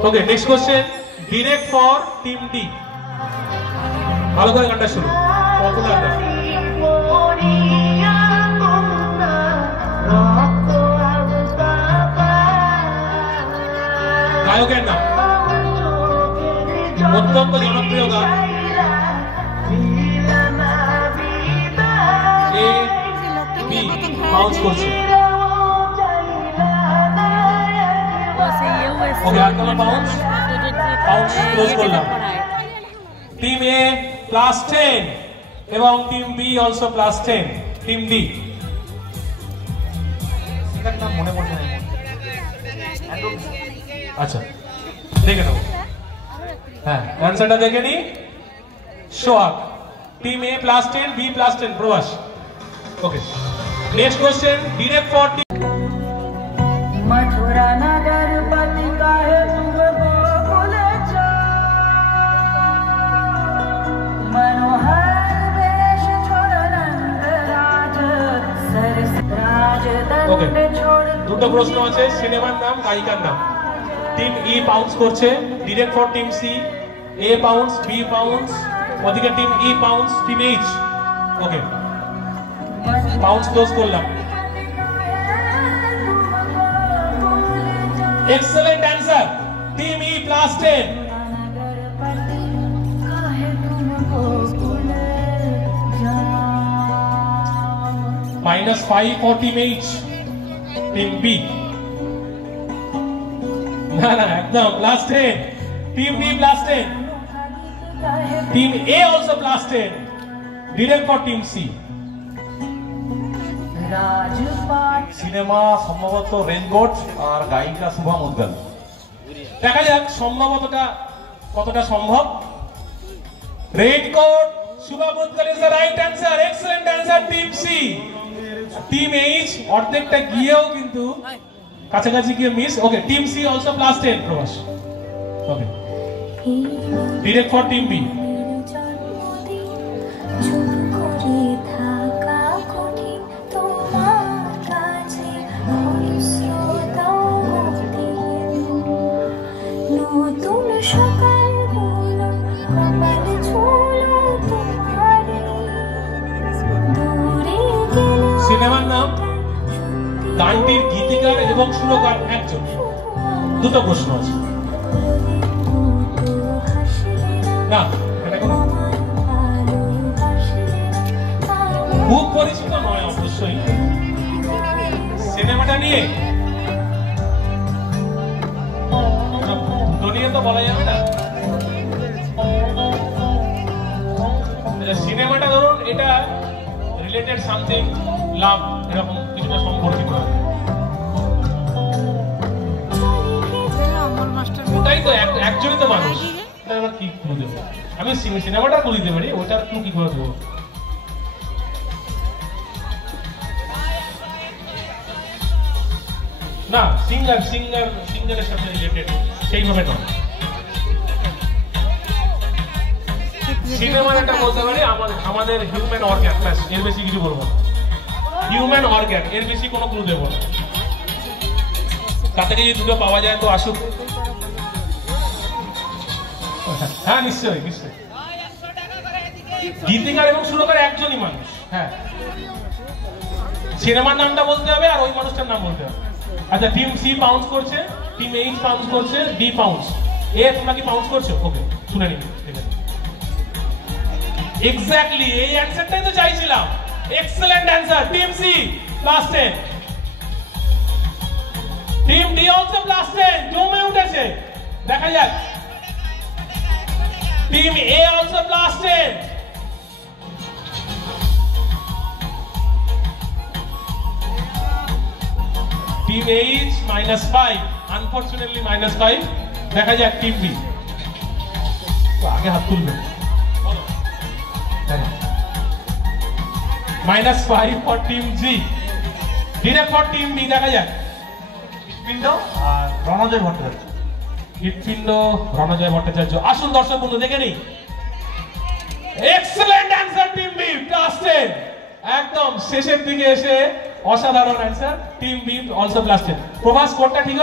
Okay, next question. Direct for team D. ভালো করে গানটা শুনো। পপুলার গান। গায়কের নাম অত্যন্ত জনপ্রিয় গান। এ বি বাউন্স করছে। ওকে, আর কোনো বাউন্স ক্লোজ করলাম। টিম এ +10 এবং team B also +10। Team D এটার নাম মনে পড়ছে না। আচ্ছা, দেখে নাও। হ্যাঁ, অ্যানসারটা দেখে নি। Sohag. Team A +10, B +10। Prabhas. Okay, next question. Direct for team Mathura नगर पति काहे तुमको भूले जा मनोहर वेश छोड़ रंग राज सरस राज दंड छोड़। দুটো প্রশ্ন আছে, সিনেমার নাম, গায়িকার নাম। টিম ই পাউন্স করছে। Direct for team C. A pounce, B pounce, ওদিকে team E pounce, team H. Okay, pounce close করলাম। Excellent answer. Team E +10. -5 for Team H. Team B. না, একদম +10. Team B +10. Team A also +10. Direct for Team C. সিনেমা সম্ভবত Raincoat আর গায়িকা শুভা মুদ্গল। দেখা যাক সম্ভবতটা কতটা সম্ভব। Raincoat, Shubha Mudgal is the right answer. Excellent answer team C. Team H অর্ধেকটা গিয়েও কিন্তু কাছাকাছি গিয়ে মিস। Okay, team C also +10। Prabhas. Okay, direct for team B. সিনেমার নাম, গানটির গীতিকার এবং সুরকার একজন। দুটো প্রশ্ন আছে। না, খুব পরিচিত নয় অবশ্যই। সিনেমাটা নিয়ে দুটো নিয়ে তো বলা যাবে না। সিনেমাটা ধরুন এটা রিলেটেড সামথিং, লাভ, এরকম কিছুটা সম্পর্কিত। ওটাই তো একজনই তো মানুষ। এবার কি ক্লু দেবো? আমি সিনেমাটা ক্লু দিতে পারি, ওটার ক্লু কি করে দেবো? না, সিঙ্গারের সাথে রিলেটেড সেইভাবে নয়। সিনেমার একটা বলতে পারি আমাদের হিউম্যান অর্গান, ব্যাস, এর বেশি কিছু বলবো না। হিউম্যান অর্গান, এর বেশি কোনো ক্লু দেবো না। তাতে যদি দুটো পাওয়া যায় তো আসুক। হ্যাঁ, নিশ্চয়ই নিশ্চয়ই। গীতিকার এবং সুরকার একজনই মানুষ। হ্যাঁ, সিনেমার নামটা বলতে হবে আর ওই মানুষটার নাম বলতে হবে। আচ্ছা, টিম সি পাউন্স করছে, টিম এইচ পাউন্স করছে, ডি পাউন্স। এ তোমরা কি পাউন্স করছো? ওকে, শুনে নিন। ঠিক আছে, এক্স্যাক্টলি এই অ্যানসারটাই তো চাইছিলাম। Excellent answer. Team C +10। Team D also +10। জমে উঠেছে, দেখা যাক। Team A also +10। Team H -5, unfortunately -5। দেখা যাক টিম বি। আগে হাত তুলবে। -5 for team G. Direct for team B. দেখা যাক। হৃৎপিণ্ড আর রণজয় ভট্টাচার্য। হৃৎপিণ্ড, রণজয় ভট্টাচার্য। আসুন দর্শক বন্ধু দেখে নিই। Excellent answer team B +10। একদম শেষের দিকে এসে অসাধারণ answer. Team B also +10। Prabhas, কোডটা ঠিক